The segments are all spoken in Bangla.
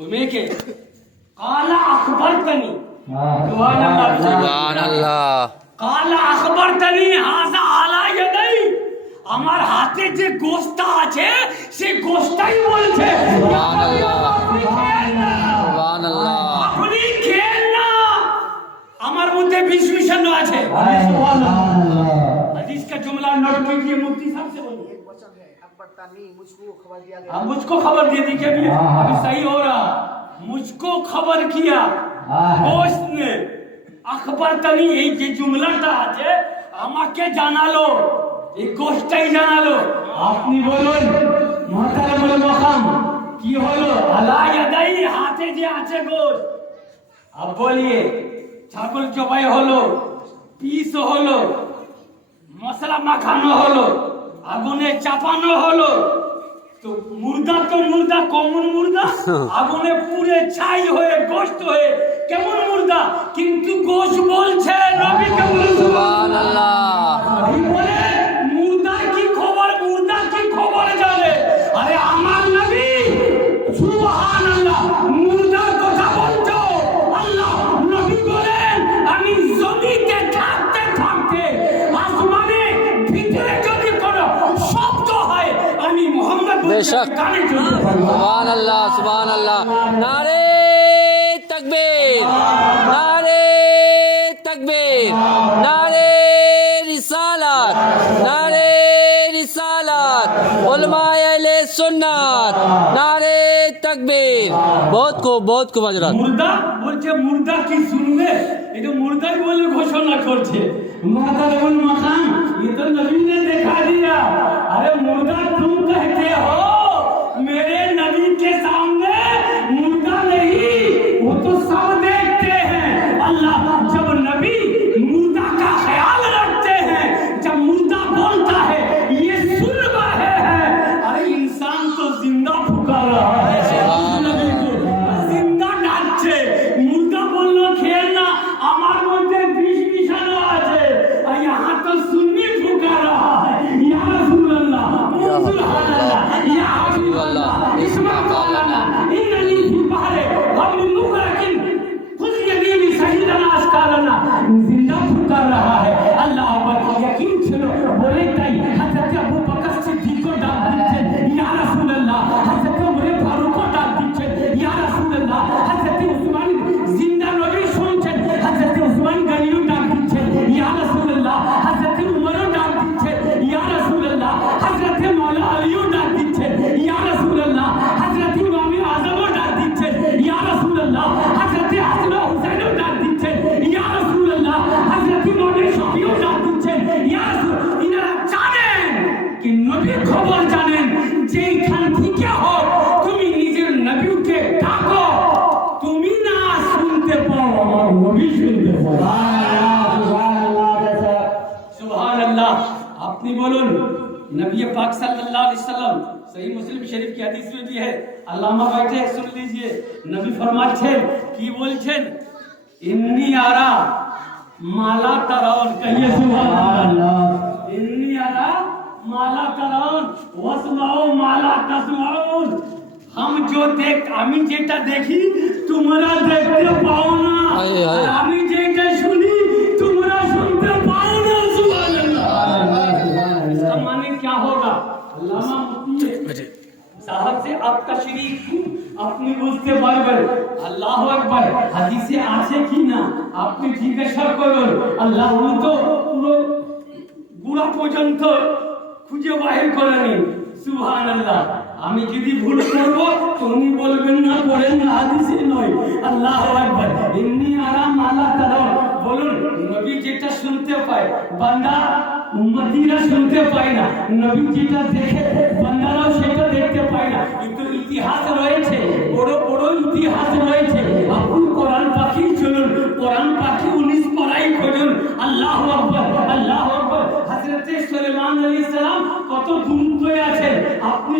ওই মেয়েকে কালা আখবরতানি, সুবহানাল্লাহ। কালা আখবরতানি হাযা আলা ইয়াদাই, আমার হাতে যে গোশতটা আছে সেই গোশতটাই বলছে সুবহানাল্লাহ। আপনি খেয়েন না, সুবহানাল্লাহ। আপনি খেয়েন না, আমার মধ্যে বিষ মিশানো আছে। हदीस का जुमला नोट कीजिए, मुफ्ती साहब से बोलिए। एक वचन है अकबर तानी, मुझको खबर दिया गया। हाँ, मुझको खबर दे दी कि अभी सही हो रहा, मुझको खबर किया गोश्त ने, अखबर तनी এই যে জুমলাটা আছে আমাকে জানালো, এই গোশতটাই জানালো। আপনি বলুন মুহতারামুল মাকাম কি হলো? আলা ইয়াদাই, হাতে যে আছে গোশত। अब बोलिए ছাগল জবাই হলো, পিস হলো, মশলা মাখানো হলো, আগুনে চাপানো হলো, তো মুর্দা তো মুর্দা, কমন মুর্দা, আগুনে পুড়ে ছাই হয়ে গোশত হয়ে কেমন মুর্দা, কিন্তু গোশত বলছে নবীকে বলছে সুবহানাল্লাহ। নবী বলে মুর্দা কি খবর, মুর্দা কি খবর জানে? আরে আমার নবী সুবহানাল্লাহ, মুর্দার কথা বলছো। আল্লাহ নবী বলেন আমি জমিতে থাকতে থাকতে আসমানে ভিতরে যদি কোনো শব্দ হয় আমি মুহাম্মদ বেশক। কানে চলে যাবো। সুবহানাল্লাহ, সুবহানাল্লাহ। নারে তাকবীর, নারে তাকবীর, নারে রিসালাত, নারে রিসালাত, উলামায়ে আহলে সুন্নাত, নারে তাকবীর। বহুত খুব হযরত। মুর্দা বলছে, মুর্দা কি শুনবে? এটা মুর্দাই বলে ঘোষণা করছে। মুহতারামুল মাকাম ये तो नबी ने देखा दिया। अरे मुर्दा तुम कहते हो, मेरे नबी के सामने मुर्दा नहीं, वो तो सब देखते हैं। अल्लाह जब नबी मुर्दा का ख्याल रखते हैं, जब मुर्दा बोलता है ये सुन रहे हैं। अरे इंसान तो जिंदा पुकार रहा है, नबी को জিন্দা ডাকছে। মুর্দা বলল খেয়ে না, আমার মধ্যে বিষ মিশানো আছে। আর ইহা তো সুন্নি ফুকা রাহা है, ইয়া রাসূলুল্লাহ, সুবহানাল্লাহ, ইয়া হাবিবাল্লাহ, ইসমা কালানা, ইন্নানি ফি বাহরে ওয়ামিন মুগরাকিন खुद यदीनी शहीदाना अस्काराना, जिंदा फुका रहा है। अल्लाह पर यकीन चलो बोले ताई हजरत अबू बकर सिद्दीक को डाक दिच्छेन या रासूलुल्लाह, हजरत उमर फारूक को डाक दिच्छेन या रासूलुल्लाह, हजरत उस्मान जिंदा नबी শুনছেন, हजरत उस्मान गनीও ডাক দিচ্ছেন या রাসূলুল্লাহ, हजरत उमরও ডাক দিচ্ছেন या রাসূলুল্লাহ, हजरत मौला আলীও ডাক দিচ্ছেন या রাসূলুল্লাহ, हजरत इमाम आजमও ডাক দিচ্ছেন या রাসূলুল্লাহ, हजरत হাসান ও হুসাইনও ডাক দিচ্ছেন या রাসূলুল্লাহ, हजरत इमाम শফিও ডাক দিচ্ছেন या রাসূল। ইনারা জানেন কি নবীর খবর জানেন, যেইখান থেকে হোক তুমি নিজের নবীকে ডাকো, তুমি না শুনতে পাও আমার নবী শুনতে পাও। সুবহানাল্লাহ। আপনি বলুন नबी पाक सल्लल्लाहु अलैहि वसल्लम, सही मुस्लिम शरीफ की हदीस में भी है, अल्लामा बैठे सुन लीजिए, नबी फरमाচ্ছেন কি বলছেন, इन्नी आरा माला तराउन, कहिए सुबहानल्लाह, इन्नी आरा माला तराउन वस्माउ माला तस्माउन, हम जो देख, আমি যেটা দেখি তোমরা দেখতে পাও না, হায় হায়। আর আমি যেটা শুনি তোমরা শুনতে পাও না। সুবহানাল্লাহ। इसका माने क्या होगा? अल्लामा मुफ्ती साहब से आपका शरीक আপনি বুঝতে পারবেন। আল্লাহু আকবার। হাদিসে আছে কি না আপনি জিজ্ঞাসা করুন। আল্লাহ তো পুরো গুড়া পর্যন্ত খুঁজে বাহির করেনি। সুবহানাল্লাহ। আমি যদি ভুল করব তুমি বলবেন না পড়েন না, হাদিসে নয়। আল্লাহু আকবার। ইন্নী আরা মালা তারাও, বলুন নবী যেটা শুনতে পায় বান্দা উম্মতিরা শুনতে পায় না, নবী যেটা দেখে বান্দারাও সেটা দেখতে পায় না। কিন্তু ইতিহাস রয়েছে, বড় বড় ইতিহাস রয়েছে। আপনি কোরআন পাখি চলুন, কোরআন পাখি 19 পড়াই খুঁজুন। আল্লাহু আকবার, আল্লাহু আকবার। হযরত সুলাইমান আলাইহিস সালাম কত দূরত্বে আছেন, আপনি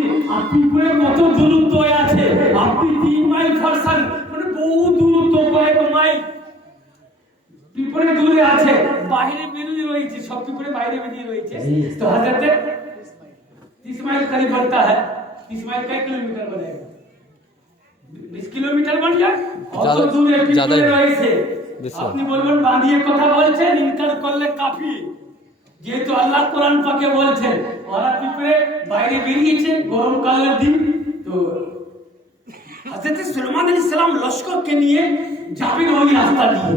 করে কত দূরত্বে আছে। আপনি 3 মাইল ফরসান, মানে বহু দূরত্ব, কয়েক মাইল পিপরে দূরে আছে, বাইরে বেরিয়ে রয়েছে, সব পিপরে বাইরে বেরিয়ে রয়েছে। তো हजरत 30 माइल करीब बनता है। 30 माइल कई किलोमीटर बनेगा? 20 किलोमीटर। কিলোমিটার বাড়িয়া অত ज़्यादा- দূরে ज़्यादा পিপড়ে ही। রয়েছে বেশি। আপনি বলবেন বাঁধিয়ে কথা বলছেন ইনকার করলে কাফি যেহেতু আল্লাহ কোরআন পাকে বলছেন ওরা পিপড়ে বাইরে বেরিয়েছে গরমকালের দিন তো হযরত সুলাইমান আলাইহিস সালাম লস্করকে নিয়ে যাবেন ওই রাস্তা দিয়ে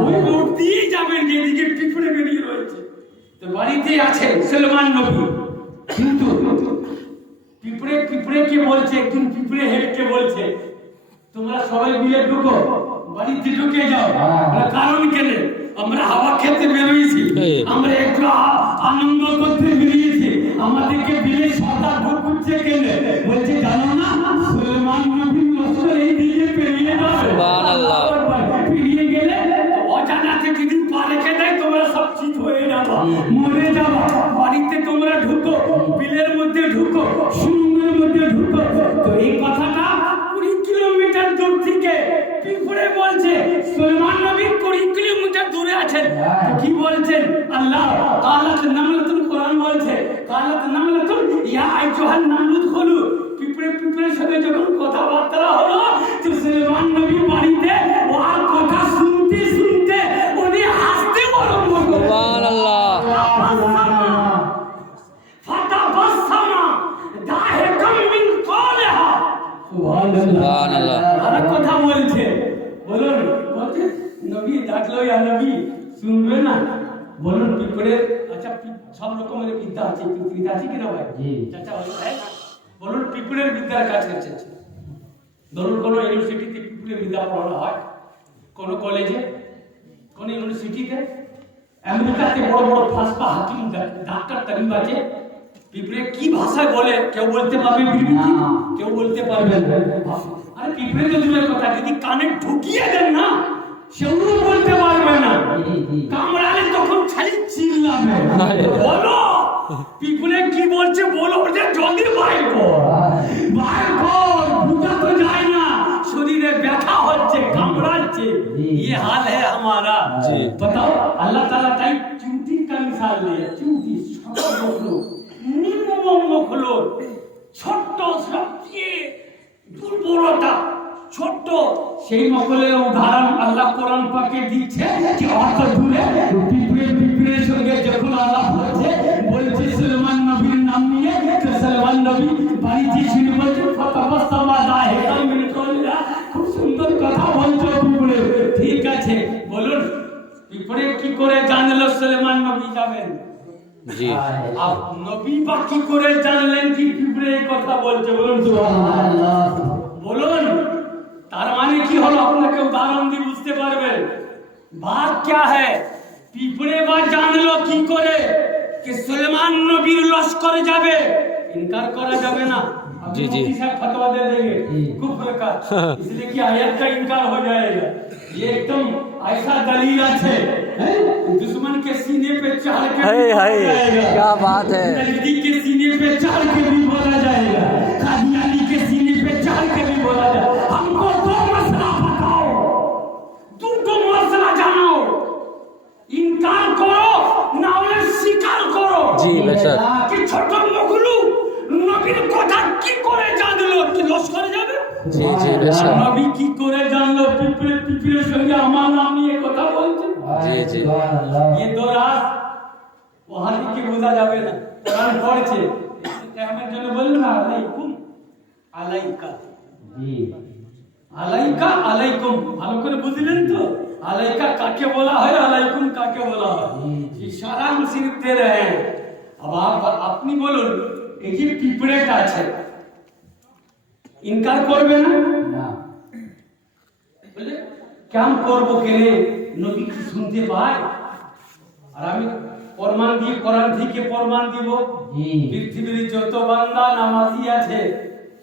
ওই রোড দিয়েই যাবেন যেদিকে পিপড়ে বেরিয়ে রয়েছে তো বাড়িতে আছে সুলাইমান নবী কিন্তু পিপড়ে পিপড়েকে বলছে একজন পিপড়ে হেডকে বলছে তোমরা সবাই মিলে ঢুকো বাড়িতে ঢুকে যাও বলে, কারণ কেন আমরা হাওয়া খেতে বেরিয়েছি আমরা একটু আনন্দ করতে বেরিয়েছি আমাদেরকে বিলে সর্দার ঢুকছে কেন বলছে জানো না সুলাইমান নবীর লস্কর এই দিকে পেরিয়ে যাবে সুবহানাল্লাহ। পেরিয়ে গেলে অজানাতে যদি পা রেখে দেয় তোমরা সব ঠিক হয়ে যাবে মরে যাবে বাড়িতে তোমরা ঢুকো বিলের মধ্যে ঢুকো সুরঙ্গের মধ্যে ঢুকো তো এই কথাটা 20 কিলোমিটার দূর থেকে পিপড়ে বলছে সুলাইমান নবী 20 কিলোমিটার দূরে আছেন তো কি বলছেন আল্লাহ কালাত নামলাতুন কোরআন বলছে কালাত নামলাতুন ইয়া আইয়ুহান নামলুত খুলু পিপড়ে পিপড়ের সাথে যখন কথাবার্তা হলো তো সুলাইমান নবী বাড়িতে ওর কথা শুনতে শুনতে উনি হাসতে আরম্ভ করলেন সুবহানাল্লাহ। ফাতাবাসসামা দাহিকাম মিন কওলিহা সুবহানাল্লাহ। আর কথা বলছে বলুন বলছে নবী ডাকলো ইয়া নবী শুনবে না বলুন পিপড়ে আচ্ছা সব রকমের বিদ্যা আছে পৃথিবীতে আছে কিনা ভাই চাচা বলুন পিপড়ের বিদ্যার কাছে আছে ধরুন কোনো ইউনিভার্সিটিতে পিপড়ের বিদ্যা পড়ানো হয় কোনো কলেজে কোন ইউনিভার্সিটিতে আমেরিকাতে বড় বড় ফাসপা হাকিম ডাক্তার তাবিব আছে পিপড়ে কি ভাষায় বলে কেউ বলতে পারবে বিবৃতি কেউ বলতে পারবে না আরে পিপড়ে তো দূরের কথা যদি কানে ঢুকিয়ে দেন না সেও বলতে পারবে না কামড়ালে তখন খালি চিল্লাবে বলো পিপড়ে কি বলছে বলো যে জলদি বাইর কর বোঝা তো যায় না শরীরে ব্যথা হচ্ছে কামড়াচ্ছে ये हाल है हमारा जी। बताओ अल्लाह ताला ताई चूंटी का मिसाल लिया चूंटी ছোট মখলুক নিম্ন মখলুক ছোট সবচেয়ে দুর্বলতা ছোট সেই মখলুকের উদাহরণ আল্লাহ কোরআন পাকে দিচ্ছে যে অত দূরে পিঁপড়ের সঙ্গে যখন আল্লাহ বলছে সুলাইমান নবীর নাম নিয়ে তো সুলাইমান নবী বাড়িতে শুনে বলছে ফাতাবাসসামা দাহিকাম মিন কওলিহা খুব সুন্দর কথা বলছো পিঁপড়ে ঠিক আছে বলুন পিঁপড়ে কি করে জানলো সুলাইমান নবী যাবেন জি আর নবী বা কি করে জানলেন কি পিঁপড়ে এই কথা বলছে বলুন সুবহানাল্লাহ বলুন তার মানে কি হলো আপনাকে উদাহরণ দিয়ে বুঝতে পারবেন বাত क्या है পিঁপড়ে বা জানলো কি করে कि सुलेमान नबीर लश्कर जावे इनकार करा जावे ना जी, जी। फतवा दे देंगे कुफ्र का इसलिए कि आयत का इनकार हो जाएगा ये एकदम ऐसा दलील है दुश्मन के सीने पे चढ़ के हाय, भी बोला हाय, जाएगा। क्या बात है। नजदीक के सीने पे चढ़ के भी बोला जाएगा कादियानी के सीने पे चढ़ के भी बोला जाएगा हमको दो मसला बताओ तुमको मसला जानो इनकार करो ना उन्हें स्वीकार करो জি বেশক কি ছোট মখলু নবীর কথা কি করে জানলো কি লস্করে যাবে জি জি বেশক নবী কি করে জানলো পিঁপড়ে পিঁপড়ের সঙ্গে আমার নাম নিয়ে কথা বলছে জি জি ये दो रात वहां থেকে বোঝা যাবে না কোরআন পড়ছে কিয়ামতের জন্য বলুন না আলাইকুম আলাইকা জি আলাইকা আলাইকুম ভালো করে বুঝলেন তো আলাইকা কাকে বলা হয় আলাইকুম কাকে বলা হয় ইশারা মুসিবত দে रहे हैं अब आप আপনি বলুন এই যে পিঁপড়েটা আছে ইনকার করবে না না বলে কেমন করবো কেনে নবী কি শুনতে পায় আর আমি প্রমাণ দিয়ে কোরআন থেকে প্রমাণ দিব জি পৃথিবীর যত বান্দা নামাজি আছে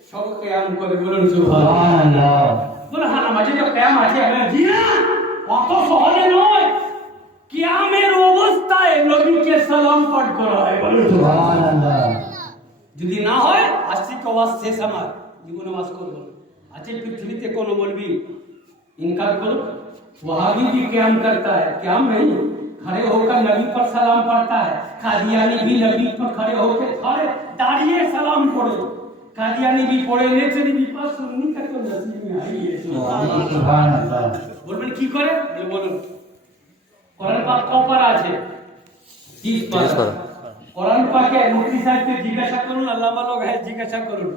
সব কিয়াম করে বলুন সুবহানাল্লাহ সুবহানাল্লাহ বলে হ্যাঁ নামাজে তো কিয়াম আছে আমি জি না অত সহজে নয় কিয়ামের অবস্থায় নবীকে সালাম পাঠ করা হয় বলুন সুবহানাল্লাহ যদি না হয় আশিক ওয়াজ শেষ আমার জীবন নামাজ করব আজকে পৃথিবীতে কোনো বলবি इनकार करो वहाबी भी क्याम करता है क्याम नहीं खड़े होकर नबी पर सलाम पढ़ता है कादियानी भी नबी पर खड़े होकर खड़े दाढ़िए सलाम पढ़े कादियानी भी पढ़े नेचरी भी खुतबा सुनने का तो नसीब में आई है। सुभान अल्लाह। বলবেন কি করে? বলুন। কোরআন পাক কবার আছে? 30 পারা। কোরআন পাকে মুফতি সাহেবকে জিজ্ঞাসা করুন, আল্লামা লোক है জিজ্ঞাসা করুন।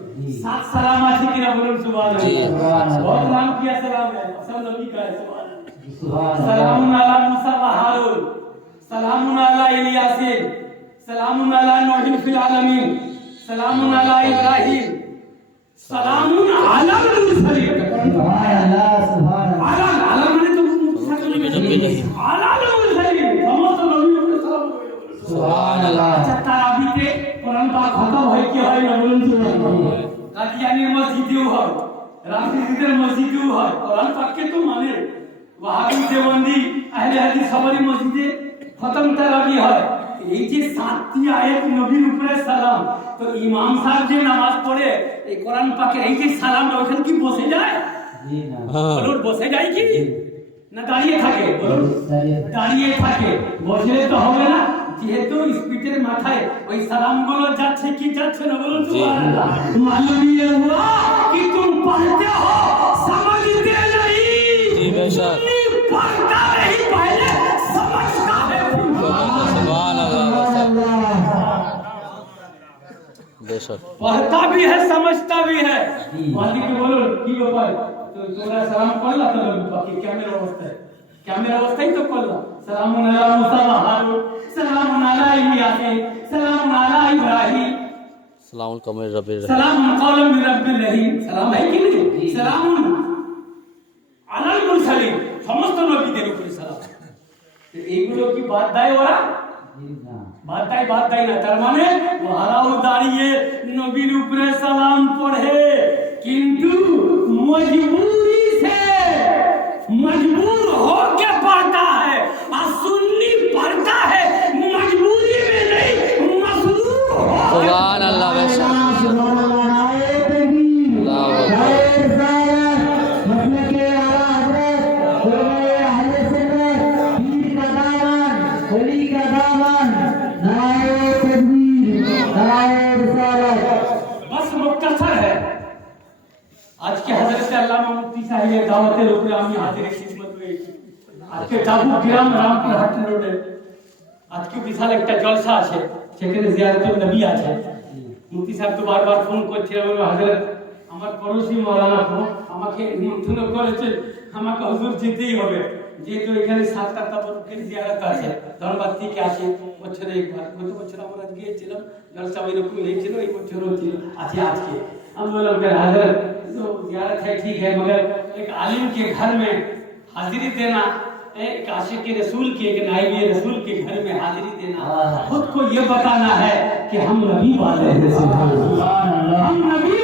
7 সালাম আছে কিনা বলুন সুবহানাল্লাহ। बहुत नाम किया सलाम है, सब नबी का है सुभान। सलामुन अला मूसा व हारून, सलामुन अला इलियासिन, सलामुन अला नूहिन फिल आलमीन, सलामुन अला इब्राहिम, सलामुन अला मुरसलीन। सुभान अल्लाह, सुभान अल्लाह। आला মানে তো আলা মুরসলীন, সমস্ত নবীর উপরে সালাম হবে। सुभान अल्लाह। আচ্ছা তারাবিতে কোরআন পাক খতম হয় কি হয় না বলুন সুবহানাল্লাহ। কাদিয়ানির মসজিদেও হয়, রাফিজিদের মসজিদেও হয়। কোরআন পাককে তো মানে ওয়াহাবি দেওবন্দি আহলে হাদিস সবারই মসজিদে খতম তারাবি হয়। এই যে 7টি আয়াত নবীর উপরে সালাম, তো ইমাম সাহেব যে নামাজ পড়ে এই কোরআন পাকের এই যে সালামটা ওখানে কি বসে যায়? जी ना। বলুন বসে যায় কি না দাঁড়িয়ে থাকে? বলুন দাঁড়িয়ে থাকে। বসলে তো হবে না, যেহেতু স্পিডের মাথায় ওই সালামগুলো যাচ্ছে কি যাচ্ছে না বলুন সুবহানাল্লাহ। मालूम ये हुआ कि तुम पढ़ते हो समझते नहीं। जी बेशक। पढ़ता नहीं पहले समझता है। सुभान अल्लाह बेशक। पढ़ता भी है समझता भी है। मालिक के बोलो কি ব্যাপার, তো তোমরা সালাম করলা তো বাকি কেমন অবস্থা? কেমন অবস্থাই তো করলা। সালামুন আলা মুসা ওয়া হারুন, সালামুন আলা ইলিয়াসিন, সালামুন আলা ইব্রাহিম, सलामुल कमर रब्बिर সালামুন কওলাম মির রাব্বির রহিম। সালাম है কি नहीं? সালামুন আলাল মুরসালিন, সমস্ত নবীদের উপরে সালাম। তো এইগুলো কি বাদ দেয় ওরা? जी ना। বাদ দেয় না। তার মানে ওরাও দাঁড়িয়ে নবীর উপরে সালাম পড়ে, কিন্তু मजबूरी से मजबूर होके पढ़ता है। और सुन्नी पढ़ता है मजबूरी में नहीं, मसरूर हो। सुभान अल्लाह बेशक। सुभान अल्लाह। नारे तकबीर। अल्लाहु अकबर। नारे रिसालत। मसलके आला हज़रत, उलमाए अहले सुन्नत, पीर का दामन, वली का दामन। नारे तकबीर। नारे रिसालत। बस मुख्तसर है। আজকে হযরত আল্লামা মুফতি সাহেবের দাওয়াতের উপরে আমি হাজির খিদমত হয়েছি। আজকে ডাবুগ্রাম রামপুর হাট রোডে আজকে বিশাল একটা জলসা আছে, সেখানে জিয়ারতুন নবী আছে। মুফতি সাহেব তো বারবার ফোন করছে, বলে হযরত আমার পড়োশি মাওলানা আমাকে নিমন্ত্রণ করেছে, আমাকে হুজুর যেতেই হবে, যেহেতু এখানে 7টা তাবরুকের জিয়ারত আছে। ধন্যবাদ থেকে আসে বছরে একবার। গত বছর আমরা গিয়েছিলাম, জলসা ওইরকম হয়েছিল, এই বছরও ছিল আছে আজকে। हम बोला कि हजरत तो ज़ियारत है ठीक है, मगर एक आलिम के घर में हाजिरी देना, एक आशिक रसूल के, एक नाइब रसूल के घर में हाजिरी देना, खुद को ये बताना है कि हम नबी वाले हैं। हम नबी